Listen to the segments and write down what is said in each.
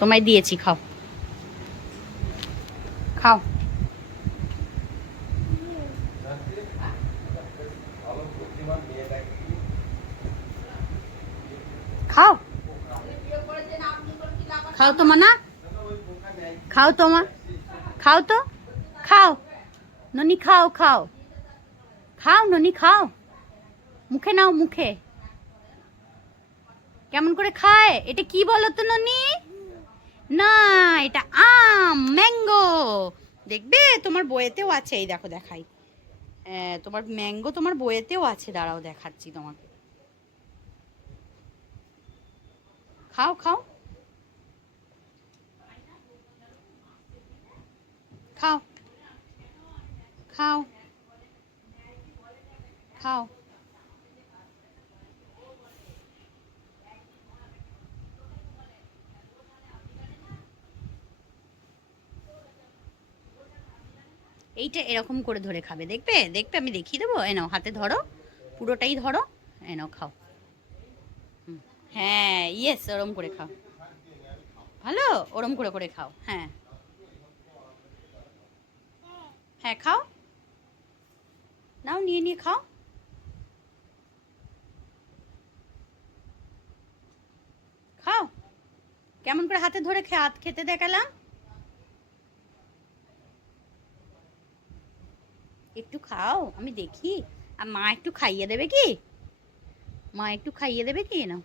তোমায় দিয়েছি, খাও খাও। খাও খাও তোমা না, খাও তোমা, খাও তো, খাও ননি, খাও খাও খাও ননি, খাও মুখে নাও, মুখে। কেমন করে খায় এটা কি বলো তো ননি? না, এটা আম, ম্যাঙ্গো। দেখবে তোমার বইয়েতেও আছে, এই দেখো দেখাই। তোমার ম্যাঙ্গো তোমার বইয়েতেও আছে, দাঁড়াও দেখাচ্ছি তোমাকে। খাও খাও খাও খাও খাও। এইটা এরকম করে ধরে খাবে, দেখবে দেখবে, আমি দেখিয়ে দেবো। এনাও হাতে ধরো, পুরোটাই ধরো, এনাও খাও। হ্যাঁ ইয়েস, ওরম করে খাও, ভালো ওরম করে করে খাও। হ্যাঁ হ্যাঁ খাও, নাও নিয়ে নিয়ে খাও। খাও, কেমন করে হাতে ধরে হাত খেতে দেখালাম। একটু খাও, আমি দেখি। আর মা একটু খাইয়ে দেবে কি? মা একটু খাইয়ে দেবে কি? না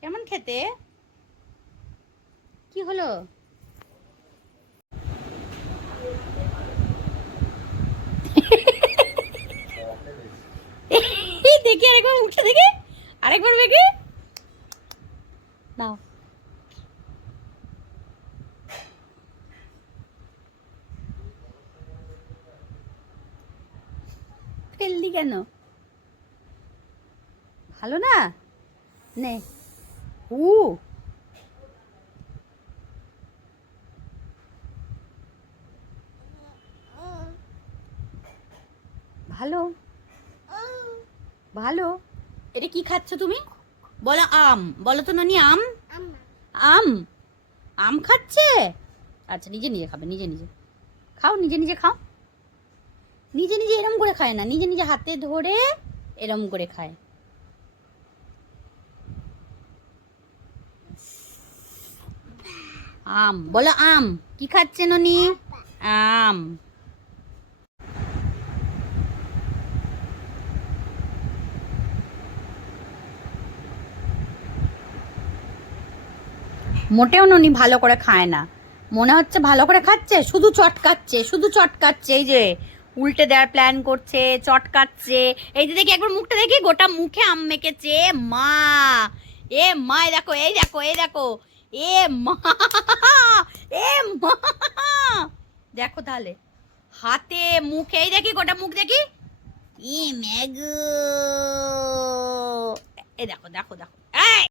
কেমন খেতে? কি হলো? দেখি আরেকবার মুখটা দেখি, আরেকবার দেখি, নাও। ফেললি কেন? ভালো না? নে। উ ভালো ভালো। এটা কি খাচ্ছ তুমি? বলো আম, বলো তো ননি, আম। আম, আম খাচ্ছে। আচ্ছা নিজে নিজে খাবে, নিজে নিজে খাও, নিজে নিজে খাও। নিজে নিজে এরম করে খায় না, নিজে নিজে হাতে ধরে এরম করে খায়। আম, বলো আম। কি খাচ্ছে ননি? আম। মোটেও ননি ভালো করে খায় না। মনে হচ্ছে ভালো করে খাচ্ছে, শুধু চটকাচ্ছে, শুধু চটকাচ্ছে। এই যে উল্টে দেওয়ার প্ল্যান করছে, চটকাচ্ছে। এই যে দেখি একবার মুখটা দেখি, গোটা মুখে আম মেখেছে। মা, এ মা, এই দেখো, এই দেখো, এই দেখো, এ মা, এ মা, দেখো তাহলে হাতে মুখে, এই দেখি গোটা মুখ দেখি। ই ম্যাগো, এই দেখো দেখো দেখো।